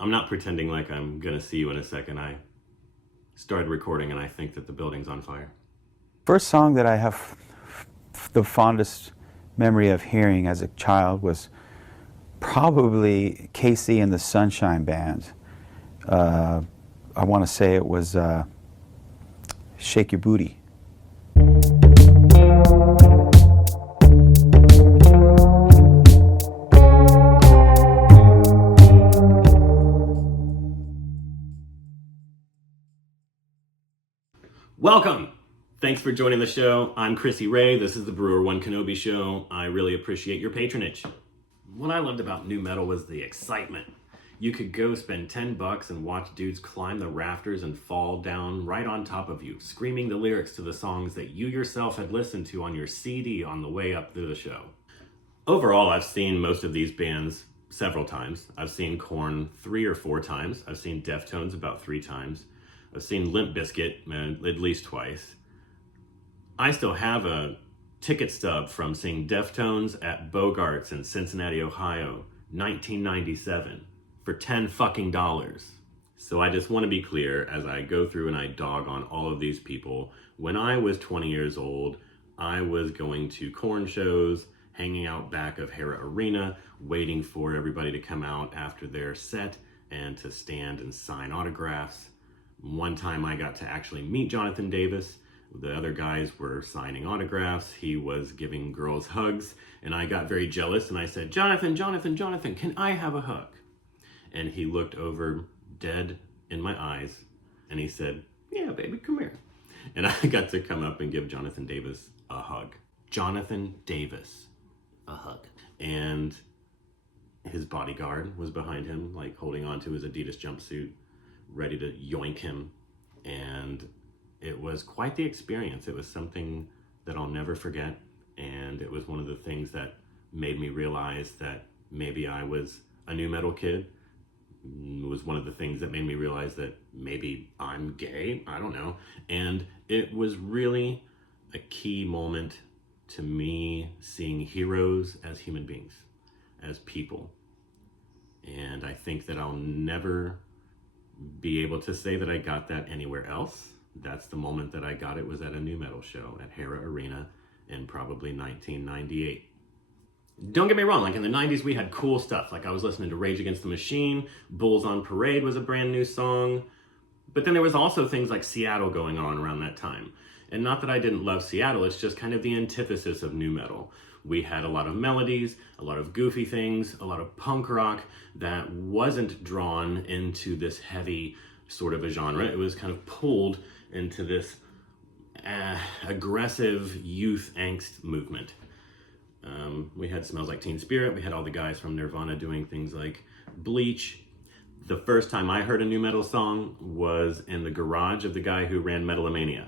I'm not pretending like I'm gonna see you in a second. I started recording and I think that the building's on fire. First song that I have the fondest memory of hearing as a child was probably Casey and the Sunshine Band. I want to say it was Shake Your Booty. Welcome! Thanks for joining the show. I'm Chrissy Ray. This is the brewer1kenobi show. I really appreciate your patronage. What I loved about nu metal was the excitement. You could go spend $10 and watch dudes climb the rafters and fall down right on top of you, screaming the lyrics to the songs that you yourself had listened to on your CD on the way up through the show. Overall, I've seen most of these bands several times. I've seen Korn 3 or 4 times. I've seen Deftones about 3 times. I've seen Limp Bizkit at least twice. I still have a ticket stub from seeing Deftones at Bogart's in Cincinnati, Ohio, 1997, for $10 fucking. So I just want to be clear as I go through and I dog on all of these people. When I was 20 years old, I was going to Korn shows, hanging out back of Hera Arena, waiting for everybody to come out after their set and to stand and sign autographs. One time I got to actually meet Jonathan Davis. The other guys were signing autographs. He was giving girls hugs, and I got very jealous and I said, Jonathan, can I have a hug? And he looked over dead in my eyes and he said, yeah, baby, come here. And I got to come up and give Jonathan Davis a hug. Jonathan Davis, a hug. And his bodyguard was behind him, like holding on to his Adidas jumpsuit, ready to yoink him. And it was quite the experience. It was something that I'll never forget. And it was one of the things that made me realize that maybe I was a nu metal kid. It was one of the things that made me realize that maybe I'm gay. I don't know. And it was really a key moment to me seeing heroes as human beings, as people. And I think that I'll never be able to say that I got that anywhere else. That's the moment that I got it, was at a nu metal show at Hera Arena in probably 1998. Don't get me wrong, like in the 90s we had cool stuff. Like I was listening to Rage Against the Machine, Bulls on Parade was a brand new song. But then there was also things like Seattle going on around that time. And not that I didn't love Seattle, it's just kind of the antithesis of nu metal. We had a lot of melodies, a lot of goofy things, a lot of punk rock that wasn't drawn into this heavy sort of a genre. It was kind of pulled into this aggressive youth angst movement. We had Smells Like Teen Spirit. We had all the guys from Nirvana doing things like Bleach. The first time I heard a nu metal song was in the garage of the guy who ran Metalomania.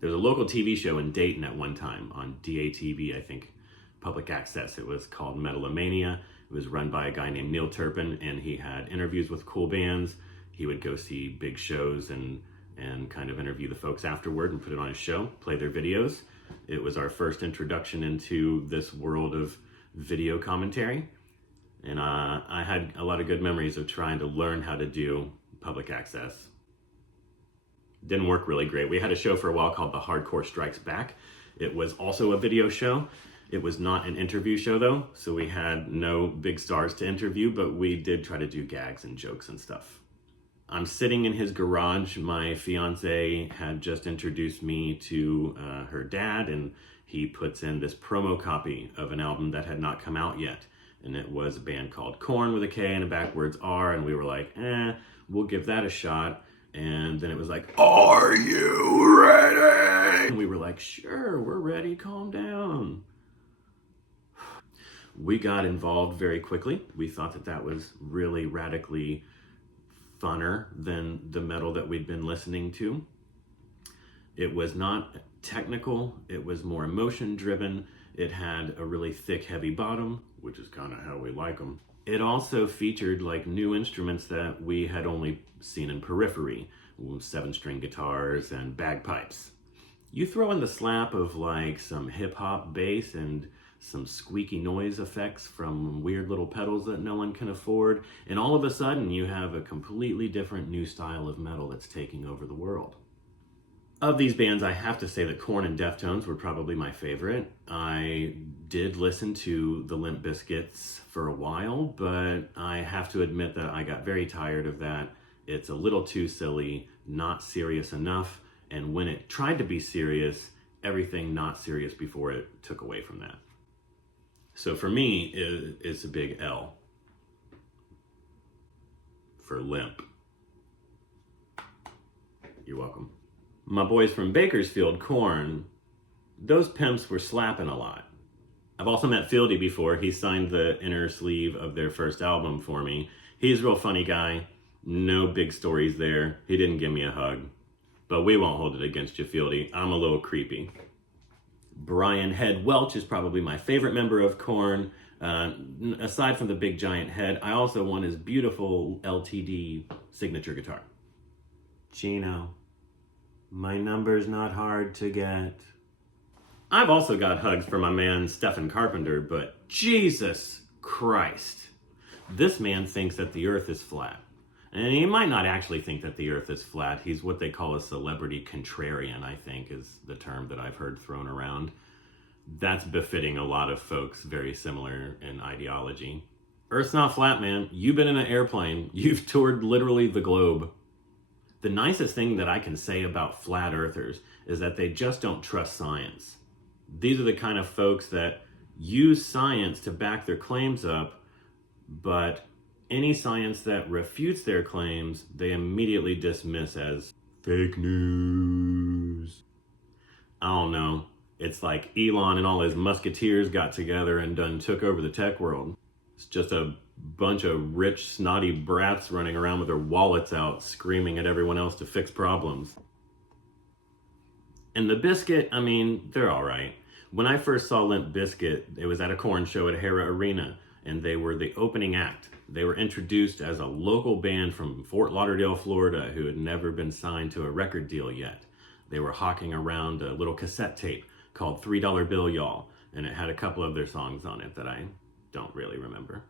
There was a local TV show in Dayton at one time on DATV, I think, public access. It was called Metalomania. It was run by a guy named Neil Turpin, and he had interviews with cool bands. He would go see big shows and kind of interview the folks afterward and put it on his show, play their videos. It was our first introduction into this world of video commentary. And I had a lot of good memories of trying to learn how to do public access. Didn't work really great. We had a show for a while called The Hardcore Strikes Back. It was also a video show. It was not an interview show though, so we had no big stars to interview, but we did try to do gags and jokes and stuff. I'm sitting in his garage. My fiance had just introduced me to her dad, and he puts in this promo copy of an album that had not come out yet. And it was a band called Korn with a K and a backwards R, and we were like, we'll give that a shot. And then it was like, are you ready? And we were like, sure, we're ready, calm down. We got involved very quickly. We thought that that was really radically funner than the metal that we'd been listening to. It was not technical, it was more emotion driven. It had a really thick, heavy bottom, which is kind of how we like them. It also featured like new instruments that we had only seen in periphery, 7-string guitars and bagpipes. You throw in the slap of like some hip hop bass and some squeaky noise effects from weird little pedals that no one can afford, and all of a sudden you have a completely different new style of metal that's taking over the world. Of these bands, I have to say that Korn and Deftones were probably my favorite. I did listen to the Limp Bizkits for a while, but I have to admit that I got very tired of that. It's a little too silly, not serious enough, and when it tried to be serious, everything not serious before it took away from that. So for me, it's a big L for Limp. You're welcome. My boys from Bakersfield, Korn, those pimps were slapping a lot. I've also met Fieldy before. He signed the inner sleeve of their first album for me. He's a real funny guy. No big stories there. He didn't give me a hug. But we won't hold it against you, Fieldy. I'm a little creepy. Brian Head Welch is probably my favorite member of Korn. Aside from the big giant head, I also want his beautiful LTD signature guitar. Chino, my number's not hard to get. I've also got hugs for my man Stephen Carpenter, but Jesus Christ. This man thinks that the earth is flat. And he might not actually think that the earth is flat. He's what they call a celebrity contrarian, I think is the term that I've heard thrown around. That's befitting a lot of folks very similar in ideology. Earth's not flat, man. You've been in an airplane. You've toured literally the globe. The nicest thing that I can say about flat earthers is that they just don't trust science. These are the kind of folks that use science to back their claims up, but any science that refutes their claims, they immediately dismiss as fake news. I don't know. It's like Elon and all his musketeers got together and took over the tech world. It's just a bunch of rich, snotty brats running around with their wallets out, screaming at everyone else to fix problems. And the Bizkit, I mean, they're all right. When I first saw Limp Bizkit, it was at a Korn show at Hara Arena, and they were the opening act. They were introduced as a local band from Fort Lauderdale, Florida, who had never been signed to a record deal yet. They were hawking around a little cassette tape called $3 Bill Y'all, and it had a couple of their songs on it that I don't really remember.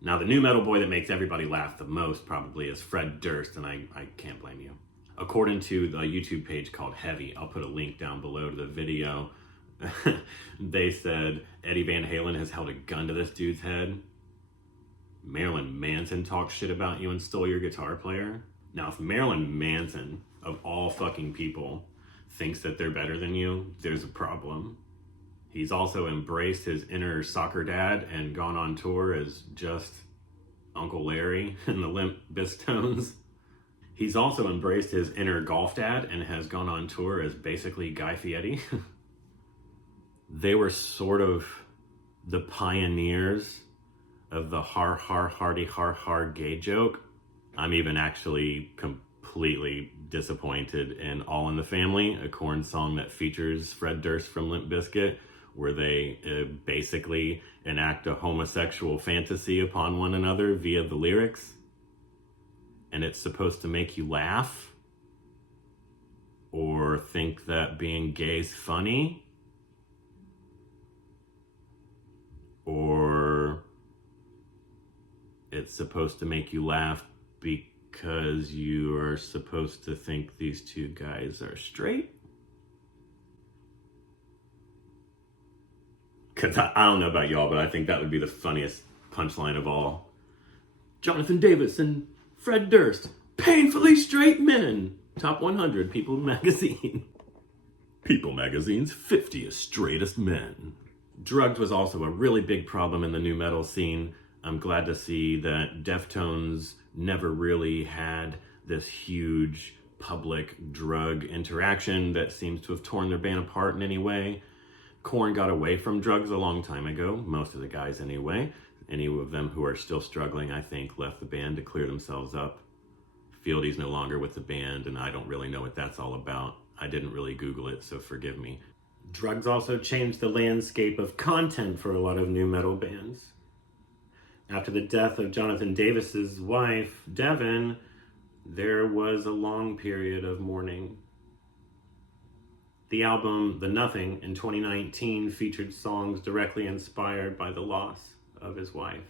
Now, the new metal boy that makes everybody laugh the most probably is Fred Durst, and I can't blame you. According to the YouTube page called Heavy, I'll put a link down below to the video, they said Eddie Van Halen has held a gun to this dude's head. Marilyn Manson talks shit about you and stole your guitar player. Now, if Marilyn Manson, of all fucking people, thinks that they're better than you, there's a problem. He's also embraced his inner soccer dad and gone on tour as just Uncle Larry in the Limp Biztones. He's also embraced his inner golf dad and has gone on tour as basically Guy Fieri. They were sort of the pioneers of the har har hardy har har gay joke. I'm even actually completely disappointed in All in the Family, a Korn song that features Fred Durst from Limp Bizkit, where they basically enact a homosexual fantasy upon one another via the lyrics. And it's supposed to make you laugh or think that being gay's funny, or it's supposed to make you laugh because you are supposed to think these two guys are straight. Because I don't know about y'all, but I think that would be the funniest punchline of all. Jonathan Davis and Fred Durst, painfully straight men. Top 100 People magazine. People magazine's 50th straightest men. Drugs was also a really big problem in the nu metal scene. I'm glad to see that Deftones never really had this huge public drug interaction that seems to have torn their band apart in any way. Korn got away from drugs a long time ago, most of the guys anyway. Any of them who are still struggling, I think, left the band to clear themselves up. Fieldy's no longer with the band, and I don't really know what that's all about. I didn't really Google it, so forgive me. Drugs also changed the landscape of content for a lot of nu metal bands. After the death of Jonathan Davis's wife, Devin, there was a long period of mourning. The album The Nothing in 2019 featured songs directly inspired by the loss of his wife.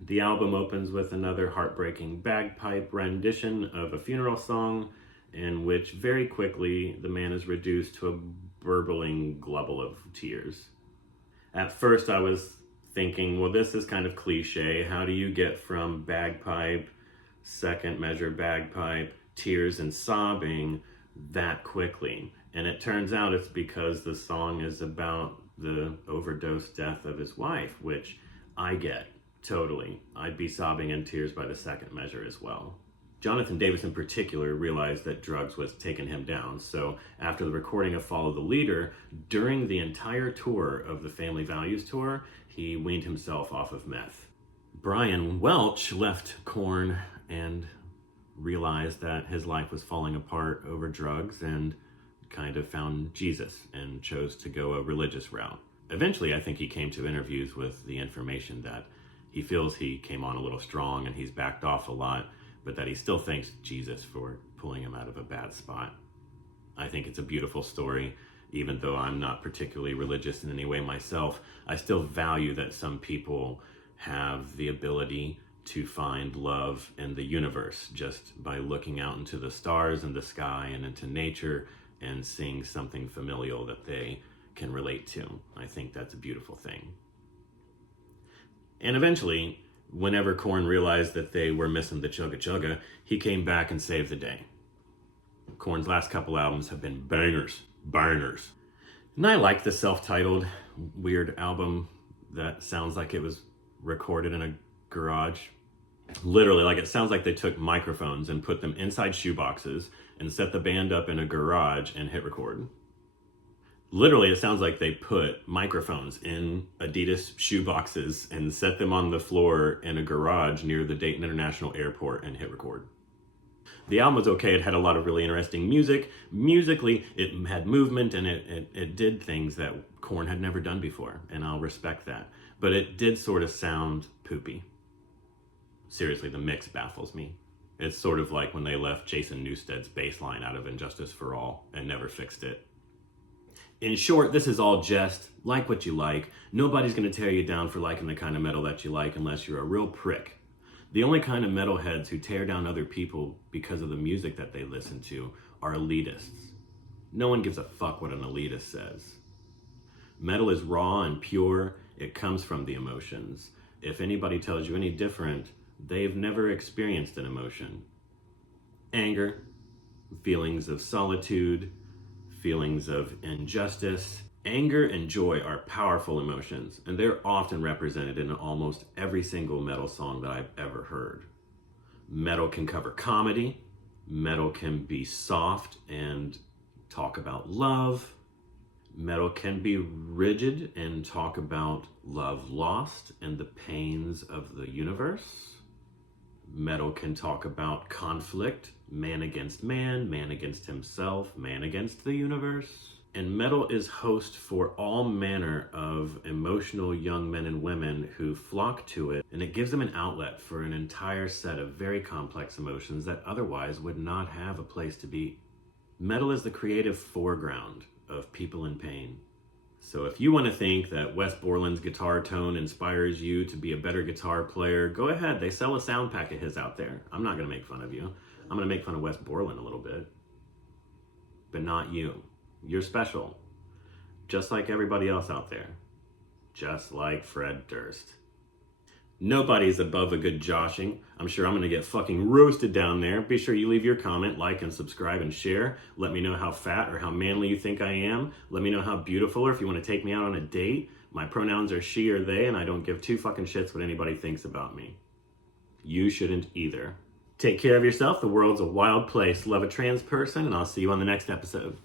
The album opens with another heartbreaking bagpipe rendition of a funeral song in which very quickly the man is reduced to a burbling glubble of tears. At first I was thinking, well, this is kind of cliche. How do you get from bagpipe, second measure bagpipe, tears and sobbing that quickly? And it turns out it's because the song is about the overdose death of his wife, which I get totally. I'd be sobbing in tears by the second measure as well. Jonathan Davis in particular realized that drugs was taking him down, so after the recording of Follow the Leader, during the entire tour of the Family Values Tour, he weaned himself off of meth. Brian Welch left Korn and realized that his life was falling apart over drugs and kind of found Jesus and chose to go a religious route. Eventually, I think he came to interviews with the information that he feels he came on a little strong and he's backed off a lot, but that he still thanks Jesus for pulling him out of a bad spot. I think it's a beautiful story. Even though I'm not particularly religious in any way myself, I still value that some people have the ability to find love in the universe just by looking out into the stars and the sky and into nature and seeing something familial that they can relate to. I think that's a beautiful thing. And eventually, whenever Korn realized that they were missing the chugga chugga, he came back and saved the day. Korn's last couple albums have been bangers. And I like the self-titled weird album that sounds like it was recorded in a garage. Literally, like it sounds like they took microphones and put them inside shoeboxes and set the band up in a garage and hit record. Literally, it sounds like they put microphones in Adidas shoeboxes and set them on the floor in a garage near the Dayton International Airport and hit record. The album was okay. It had a lot of really interesting music. Musically, it had movement and it did things that Korn had never done before, and I'll respect that. But it did sort of sound poopy. Seriously, the mix baffles me. It's sort of like when they left Jason Newsted's bass line out of Injustice for All and never fixed it. In short, this is all just like what you like. Nobody's going to tear you down for liking the kind of metal that you like unless you're a real prick. The only kind of metalheads who tear down other people because of the music that they listen to are elitists. No one gives a fuck what an elitist says. Metal is raw and pure. It comes from the emotions. If anybody tells you any different, they've never experienced an emotion. Anger, feelings of solitude, feelings of injustice. Anger and joy are powerful emotions, and they're often represented in almost every single metal song that I've ever heard. Metal can cover comedy. Metal can be soft and talk about love. Metal can be rigid and talk about love lost and the pains of the universe. Metal can talk about conflict, man against man against himself, man against the universe. And metal is host for all manner of emotional young men and women who flock to it, and it gives them an outlet for an entire set of very complex emotions that otherwise would not have a place to be. Metal is the creative foreground of people in pain. So if you want to think that Wes Borland's guitar tone inspires you to be a better guitar player, go ahead. They sell a sound pack of his out there. I'm not going to make fun of you. I'm going to make fun of Wes Borland a little bit. But not you. You're special. Just like everybody else out there. Just like Fred Durst. Nobody's above a good joshing. I'm sure I'm going to get fucking roasted down there. Be sure you leave your comment, like, and subscribe, and share. Let me know how fat or how manly you think I am. Let me know how beautiful, or if you want to take me out on a date. My pronouns are she or they, and I don't give two fucking shits what anybody thinks about me. You shouldn't either. Take care of yourself. The world's a wild place. Love a trans person, and I'll see you on the next episode.